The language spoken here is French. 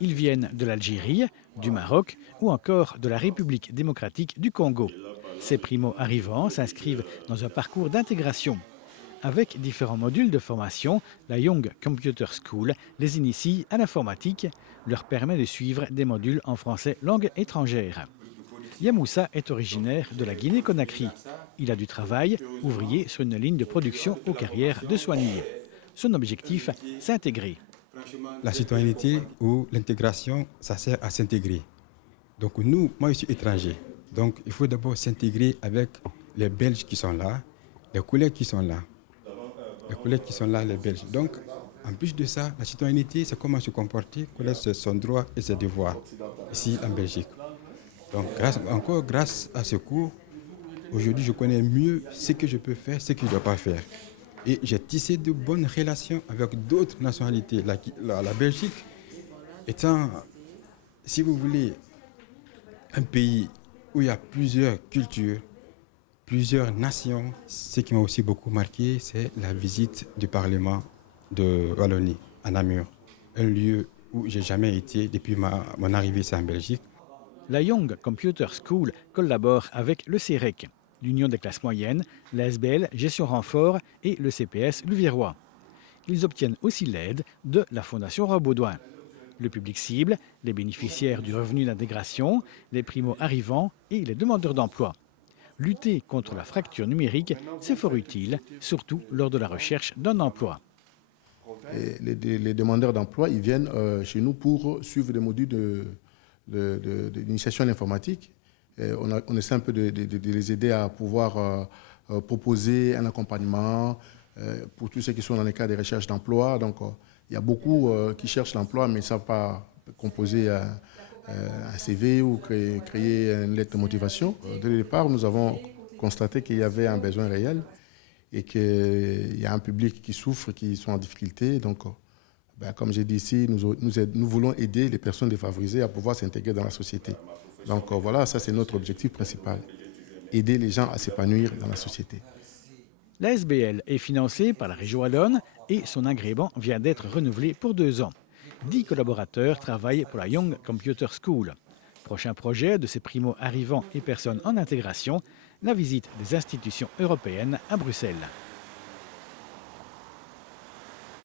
Ils viennent de l'Algérie, du Maroc ou encore de la République démocratique du Congo. Ces primo-arrivants s'inscrivent dans un parcours d'intégration. Avec différents modules de formation, la Young Computer School les initie à l'informatique, leur permet de suivre des modules en français langue étrangère. Yamoussa est originaire de la Guinée-Conakry. Il a du travail, ouvrier sur une ligne de production aux carrières de Soignies. Son objectif, s'intégrer. La citoyenneté ou l'intégration, ça sert à s'intégrer. Donc moi je suis étranger. Donc il faut d'abord s'intégrer avec les Belges qui sont là, les collègues qui sont là. Les collègues qui sont là, les Belges. Donc en plus de ça, la citoyenneté, c'est comment se comporter, connaître son droit et ses devoirs ici en Belgique. Donc grâce à ce cours, aujourd'hui je connais mieux ce que je peux faire, ce que je ne dois pas faire. Et j'ai tissé de bonnes relations avec d'autres nationalités. La Belgique étant, si vous voulez, un pays où il y a plusieurs cultures, plusieurs nations. Ce qui m'a aussi beaucoup marqué, c'est la visite du Parlement de Wallonie, à Namur. Un lieu où j'ai jamais été depuis mon arrivée ici en Belgique. La Young Computer School collabore avec le CEREC, l'Union des classes moyennes, la SBL Gestion Renfort et le CPS Louviérois. Ils obtiennent aussi l'aide de la Fondation Roi-Baudouin. Le public cible, les bénéficiaires du revenu d'intégration, les primo-arrivants et les demandeurs d'emploi. Lutter contre la fracture numérique, c'est fort utile, surtout lors de la recherche d'un emploi. Et les demandeurs d'emploi, ils viennent chez nous pour suivre des modules d'initiation à l'informatique. On essaie un peu de les aider à pouvoir proposer un accompagnement pour tous ceux qui sont dans les cas de recherche d'emploi. Donc, il y a beaucoup qui cherchent l'emploi mais ne savent pas composer un CV ou créer une lettre de motivation. Dès le départ, nous avons constaté qu'il y avait un besoin réel et qu'il y a un public qui souffre, qui sont en difficulté. Donc, comme j'ai dit ici, nous voulons aider les personnes défavorisées à pouvoir s'intégrer dans la société. Donc voilà, ça c'est notre objectif principal, aider les gens à s'épanouir dans la société. La SBL est financée par la région Wallonne et son agrément vient d'être renouvelé pour 2 ans. 10 collaborateurs travaillent pour la Young Computer School. Prochain projet de ces primo-arrivants et personnes en intégration, la visite des institutions européennes à Bruxelles.